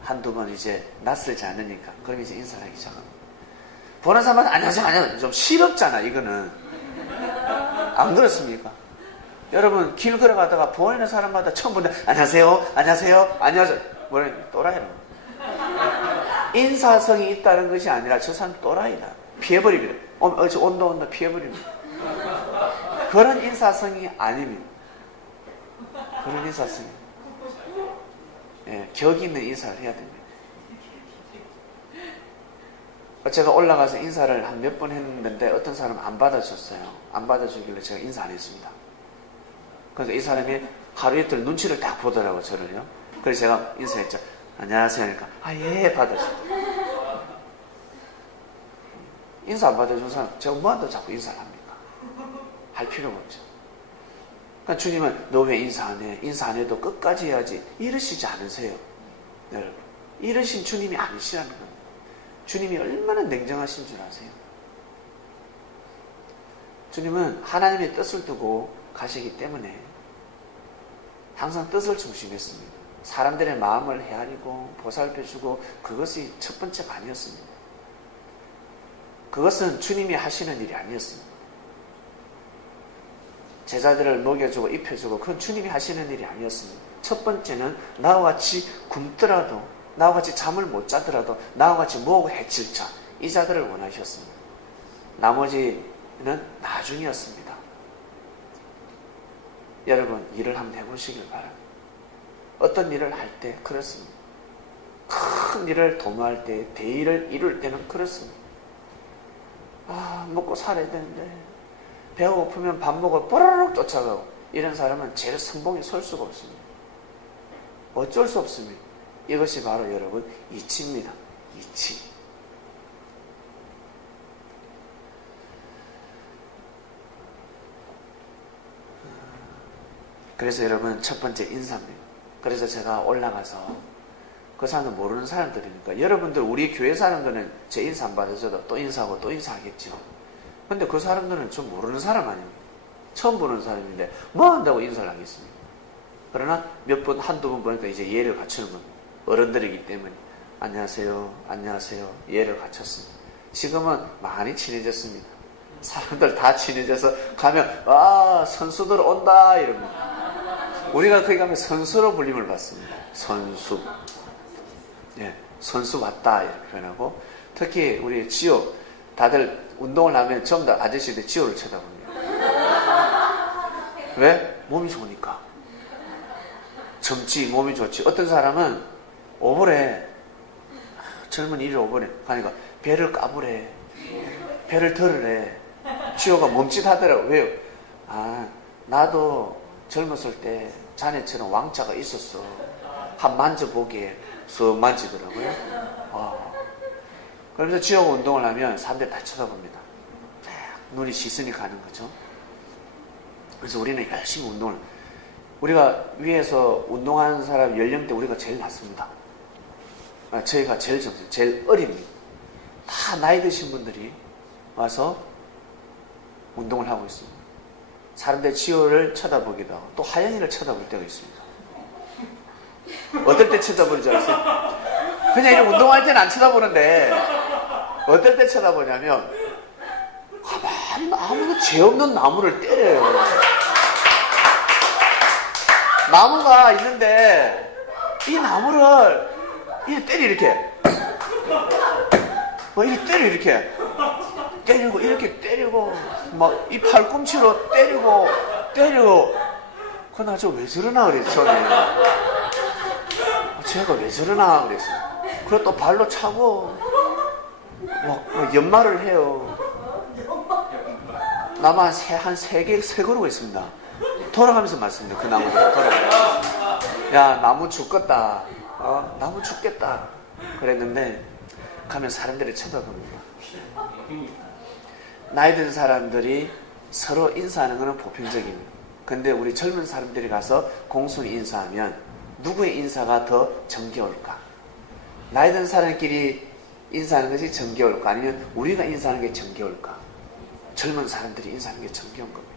한두 번 이제 낯설지 않으니까 그럼 이제 인사를 하기 시작합니다. 보는 사람은 안녕하세요 안녕하세요 좀 시럽잖아. 이거는 안 그렇습니까? 여러분 길 걸어가다가 보이는 사람마다 처음 보는데 안녕하세요 안녕하세요 안녕하세요 뭐래 또라이로 인사성이 있다는 것이 아니라 저 사람 또라이다 피해버립니다. 어제 온다 피해버립니다. 그런 인사성이 아닙니다. 그런 인사성이 격 있는 인사를 해야 됩니다. 제가 올라가서 인사를 한 몇 번 했는데 어떤 사람은 안 받아줬어요. 안 받아주길래 제가 인사 안 했습니다. 그래서 이 사람이 하루 이틀 눈치를 딱 보더라고요. 저를요. 그래서 제가 인사했죠. 안녕하세요 하니까 예 받아줬어요. 인사 안 받아준 사람 제가 뭐한테 자꾸 인사를 합니까? 할 필요가 없죠. 그러니까 주님은 너 왜 인사 안 해? 인사 안 해도 끝까지 해야지 이러시지 않으세요. 여러분 이러신 주님이 아니시라는 겁니다. 주님이 얼마나 냉정하신 줄 아세요? 주님은 하나님의 뜻을 두고 가시기 때문에 항상 뜻을 중심했습니다. 사람들의 마음을 헤아리고 보살펴주고 그것이 첫 번째가 아니었습니다. 그것은 주님이 하시는 일이 아니었습니다. 제자들을 먹여주고 입혀주고 그건 주님이 하시는 일이 아니었습니다. 첫 번째는 나와 같이 굶더라도 나와 같이 잠을 못 자더라도 나와 같이 뭐하고 해칠 자 이 자들을 원하셨습니다. 나머지는 나중이었습니다. 여러분 일을 한번 해보시길 바랍니다. 어떤 일을 할 때 그렇습니다. 큰 일을 도모할 때 대의를 이룰 때는 그렇습니다. 먹고 살아야 되는데 배가 고프면 밥 먹어 뽀로록 쫓아가고 이런 사람은 제일 성공에 설 수가 없습니다. 어쩔 수 없습니다. 이것이 바로 여러분 이치입니다. 이치. 그래서 여러분 첫 번째 인사입니다. 그래서 제가 올라가서 그 사람은 모르는 사람들이니까 여러분들 우리 교회 사람들은 제 인사 안 받아줘도 또 인사하고 또 인사하겠죠. 근데 그 사람들은 좀 모르는 사람 아닙니까? 처음 보는 사람인데 뭐 한다고 인사를 하겠습니까? 그러나 몇 번 한두 번 보니까 이제 예를 갖추는 겁니다. 어른들이기 때문에 안녕하세요 안녕하세요 예를 갖췄습니다. 지금은 많이 친해졌습니다. 사람들 다 친해져서 가면 선수들 온다 이럽니다. 우리가 거기 가면 선수로 불림을 받습니다. 선수. 선수 왔다 이렇게 표현하고 특히 우리 지호 다들 운동을 하면 전부 다 아저씨들 지호를 쳐다봅니다. 왜? 몸이 좋으니까. 젊지 몸이 좋지. 어떤 사람은 오버래 젊은이를 오버래 하니까 배를 까부래 배를 덜으래. 지호가 멈칫하더라고. 왜요? 나도 젊었을 때 자네처럼 왕자가 있었어. 한 만져보기에 쓱 만지더라고요. 그러면서 지호가 운동을 하면 사람들이 다 쳐다봅니다. 눈이 시선이 가는 거죠. 그래서 우리는 열심히 운동을 우리가 위에서 운동하는 사람 연령대 우리가 제일 낮습니다. 저희가 제일 어립니다. 다 나이 드신 분들이 와서 운동을 하고 있습니다. 사람들 지호를 쳐다보기도 하고 또 하영이를 쳐다볼 때가 있습니다. 어떨 때 쳐다보는 줄 아세요? 그냥 이렇게 운동할 때는 안 쳐다보는데 어떨 때 쳐다보냐면 가만히 아무도 죄 없는 나무를 때려요. 나무가 있는데 이 나무를 이렇게 때려 이렇게 이렇게 때려 이렇게 때리고 이렇게 때리고 막 이 팔꿈치로 때리고 그나 저 왜 저러나 그랬죠. 저는 제가 왜 저러나 그랬어요. 그리고 또 발로 차고 막 연말을 해요. 나만 한 세 그루가 있습니다. 돌아가면서 맞습니다. 그 나무들 돌아가면서. 야, 나무 죽겠다. 나무 죽겠다. 그랬는데 가면 사람들이 쳐다봅니다. 나이 든 사람들이 서로 인사하는 것은 보편적입니다. 근데 우리 젊은 사람들이 가서 공손히 인사하면 누구의 인사가 더 정겨울까? 나이 든 사람끼리 인사하는 것이 정겨울까? 아니면 우리가 인사하는 게 정겨울까? 젊은 사람들이 인사하는 게 정겨운 겁니다.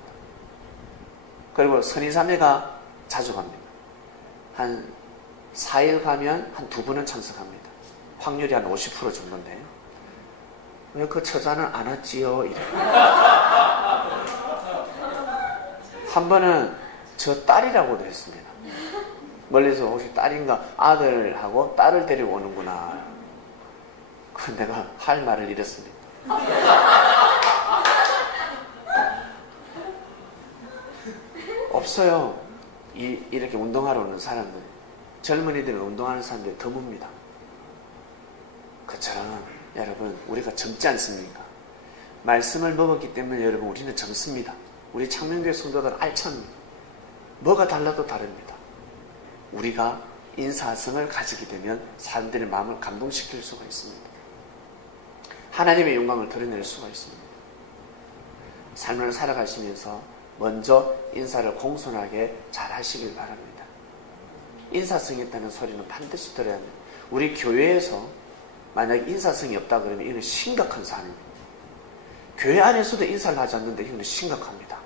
그리고 선인사매가 자주 갑니다. 한 4일 가면 한 2번은 참석합니다. 확률이 한 50% 정도인데 왜 그 처자는 안 왔지요? 이래요. 한 번은 저 딸이라고도 했습니다. 멀리서 혹시 딸인가 아들하고 딸을 데리고 오는구나. 그 내가 할 말을 잃었습니다. 없어요. 이렇게 운동하러 오는 사람들, 젊은이들 운동하는 사람들이 드뭅니다. 그처럼 여러분 우리가 젊지 않습니까? 말씀을 먹었기 때문에 여러분 우리는 젊습니다. 우리 창명교회 성도들은 알찹니다. 뭐가 달라도 다릅니다. 우리가 인사성을 가지게 되면 사람들의 마음을 감동시킬 수가 있습니다. 하나님의 영광을 드러낼 수가 있습니다. 삶을 살아가시면서 먼저 인사를 공손하게 잘 하시길 바랍니다. 인사성이 있다는 소리는 반드시 들어야 합니다. 우리 교회에서 만약 인사성이 없다 그러면 이건 심각한 사안입니다. 교회 안에서도 인사를 하지 않는데 이건 심각합니다.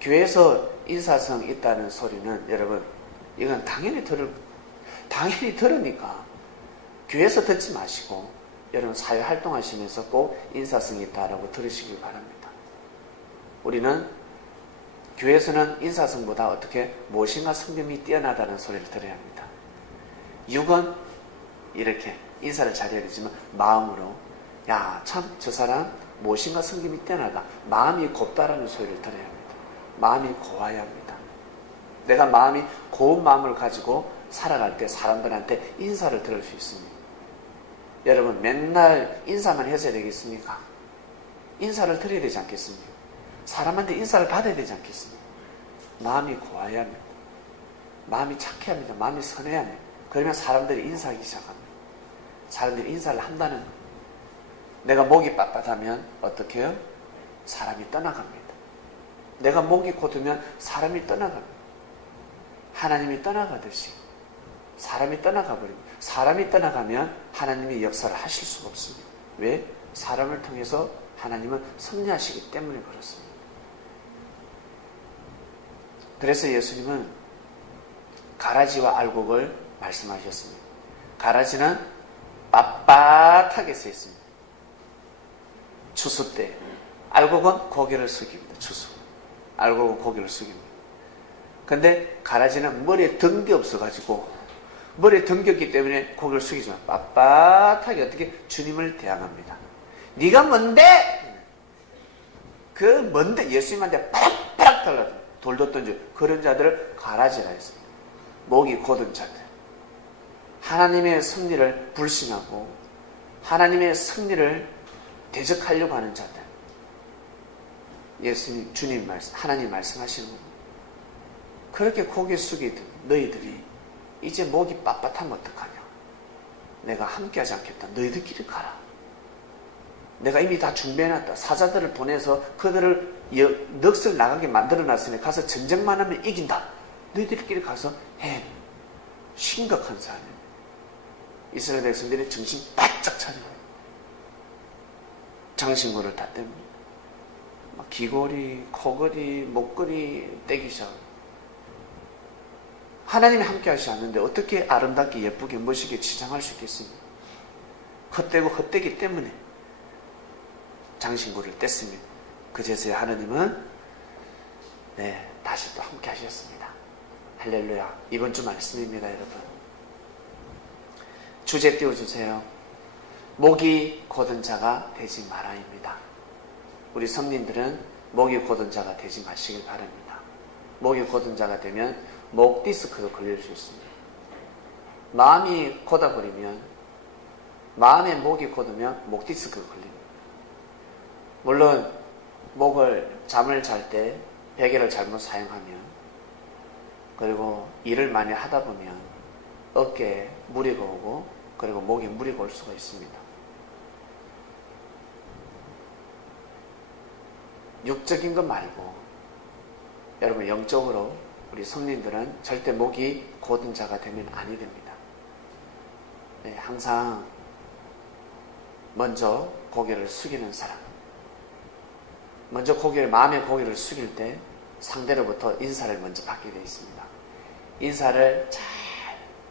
교회에서 인사성 있다는 소리는 여러분 이건 당연히 들으니까 교회에서 듣지 마시고 여러분 사회 활동하시면서 꼭 인사성이 있다라고 들으시길 바랍니다. 우리는 교회에서는 인사성보다 어떻게 무엇인가 성품이 뛰어나다는 소리를 들어야 합니다. 육은 이렇게 인사를 잘해야 되지만 마음으로 야, 참 저 사람 무엇인가 성품이 뛰어나다. 마음이 곱다라는 소리를 들어야 합니다. 마음이 고와야 합니다. 내가 마음이 고운 마음을 가지고 살아갈 때 사람들한테 인사를 들을 수 있습니다. 여러분 맨날 인사만 해서야 되겠습니까? 인사를 드려야 되지 않겠습니까? 사람한테 인사를 받아야 되지 않겠습니까? 마음이 고와야 합니다. 마음이 착해야 합니다. 마음이 선해야 합니다. 그러면 사람들이 인사하기 시작합니다. 사람들이 인사를 한다는 거예요. 내가 목이 빳빳하면 어떻게 해요? 사람이 떠나갑니다. 내가 목이 곧으면 사람이 떠나갑니다. 하나님이 떠나가듯이 사람이 떠나가버립니다. 사람이 떠나가면 하나님이 역사를 하실 수가 없습니다. 왜? 사람을 통해서 하나님은 섭리하시기 때문에 그렇습니다. 그래서 예수님은 가라지와 알곡을 말씀하셨습니다. 가라지는 빳빳하게 서 있습니다. 추수 때. 알곡은 고개를 숙입니다. 추수. 알곡은 고개를 숙입니다. 근데 가라지는 머리에 든 게 없어가지고 머리에 든 게 없기 때문에 고개를 숙이지만 빳빳하게 어떻게 주님을 대항합니다. 네가 뭔데? 그 뭔데? 예수님한테 빠락빠락 달라져 돌도 던져 그런 자들을 가라지라 했습니다. 목이 곧은 자들, 하나님의 섭리를 불신하고 하나님의 섭리를 대적하려고 하는 자들, 예수님, 주님 말씀, 하나님 말씀하시는 겁니다. 그렇게 고개 숙이듯 너희들이 이제 목이 빳빳하면 어떡하냐? 내가 함께하지 않겠다. 너희들끼리 가라. 내가 이미 다 준비해놨다. 사자들을 보내서 그들을 넋을 나가게 만들어놨으니 가서 전쟁만 하면 이긴다. 너희들끼리 가서 해. 심각한 사안이에요. 이스라엘 백성들이 정신 바짝 차려요. 장신구를 다 뗍니다. 막 귀걸이, 코걸이, 목걸이 떼기 시작해요. 하나님이 함께 하시지 않는데 어떻게 아름답게 예쁘게 멋있게 치장할 수 있겠습니까? 헛되고 헛되기 때문에 장신구를 뗐습니다. 그제서야 하나님은 다시 또 함께 하셨습니다. 할렐루야. 이번 주 말씀입니다, 여러분. 주제 띄워주세요. 목이 곧은 자가 되지 마라입니다. 우리 성님들은 목이 곧은 자가 되지 마시길 바랍니다. 목이 곧은 자가 되면 목 디스크도 걸릴 수 있습니다. 마음이 곧아버리면, 마음의 목이 곧으면 목 디스크가 걸립니다. 물론 잠을 잘 때 베개를 잘못 사용하면, 그리고 일을 많이 하다 보면 어깨에 무리가 오고, 그리고 목에 무리가 올 수가 있습니다. 육적인 것 말고 여러분, 영적으로 우리 성님들은 절대 목이 곧은 자가 되면 아니 됩니다. 항상 먼저 고개를 숙이는 사람, 먼저 마음의 고개를 숙일 때 상대로부터 인사를 먼저 받게 되어 있습니다. 인사를 잘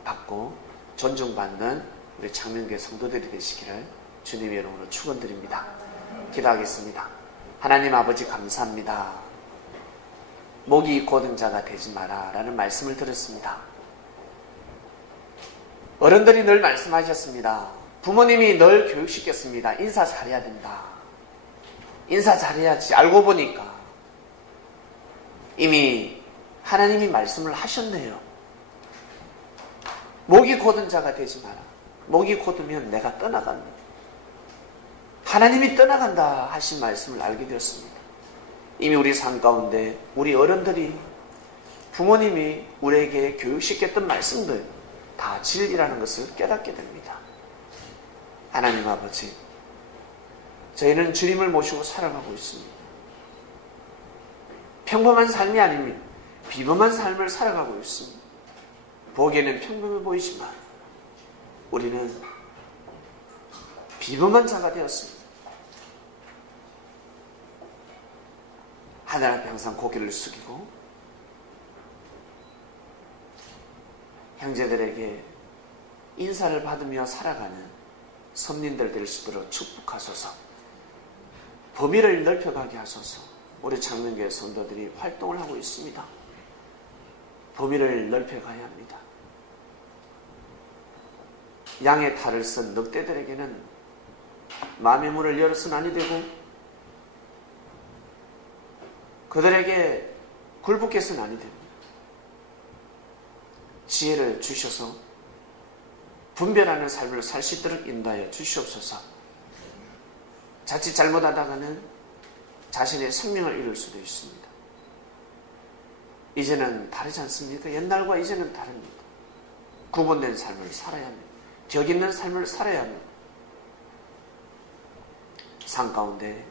받고 존중받는 우리 창명교회 성도들이 되시기를 주님의 이름으로 축원드립니다. 기도하겠습니다. 하나님 아버지 감사합니다. 목이 곧은 자가 되지 마라 라는 말씀을 들었습니다. 어른들이 늘 말씀하셨습니다. 부모님이 늘 교육시켰습니다. 인사 잘해야 된다. 인사 잘해야지. 알고 보니까 이미 하나님이 말씀을 하셨네요. 목이 곧은 자가 되지 마라. 목이 곧으면 내가 떠나간다. 하나님이 떠나간다 하신 말씀을 알게 되었습니다. 이미 우리 삶 가운데 우리 어른들이, 부모님이 우리에게 교육시켰던 말씀들 다 진리라는 것을 깨닫게 됩니다. 하나님 아버지, 저희는 주님을 모시고 살아가고 있습니다. 평범한 삶이 아닙니다. 비범한 삶을 살아가고 있습니다. 보기에는 평범해 보이지만 우리는 비범한 자가 되었습니다. 하늘 앞에 항상 고개를 숙이고 형제들에게 인사를 받으며 살아가는 선민들 될 수 있도록 축복하소서. 범위를 넓혀가게 하소서. 우리 창명교회 성도들이 활동을 하고 있습니다. 범위를 넓혀가야 합니다. 양의 탈을 쓴 늑대들에게는 마음의 문을 열어서는 아니 되고, 그들에게 굴복해서는 아니 됩니다. 지혜를 주셔서 분별하는 삶을 살 수 있도록 인도하여 주시옵소서. 자칫 잘못하다가는 자신의 생명을 잃을 수도 있습니다. 이제는 다르지 않습니까? 옛날과 이제는 다릅니다. 구분된 삶을 살아야 합니다. 벽 있는 삶을 살아야 합니다. 삶 가운데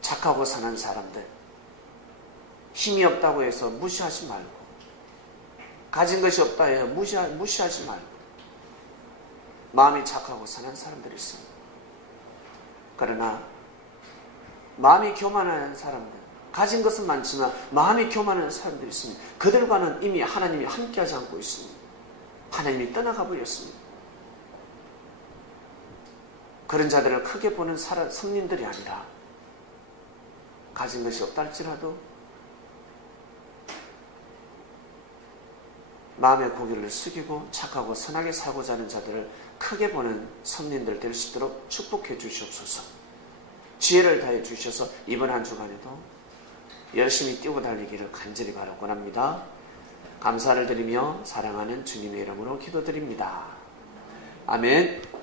착하고 사는 사람들, 힘이 없다고 해서 무시하지 말고, 가진 것이 없다 해서 무시하지 말고, 마음이 착하고 사는 사람들이 있습니다. 그러나 마음이 교만한 사람들, 가진 것은 많지만 마음이 교만한 사람들이 있습니다. 그들과는 이미 하나님이 함께하지 않고 있습니다. 하나님이 떠나가 버렸습니다. 그런 자들을 크게 보는 성민들이 아니라, 가진 것이 없다 할지라도 마음의 고개를 숙이고 착하고 선하게 살고자 하는 자들을 크게 보는 성민들 될 수 있도록 축복해 주시옵소서. 지혜를 다해 주셔서 이번 한 주간에도 열심히 뛰고 달리기를 간절히 바라곤 합니다. 감사를 드리며 사랑하는 주님의 이름으로 기도드립니다. 아멘.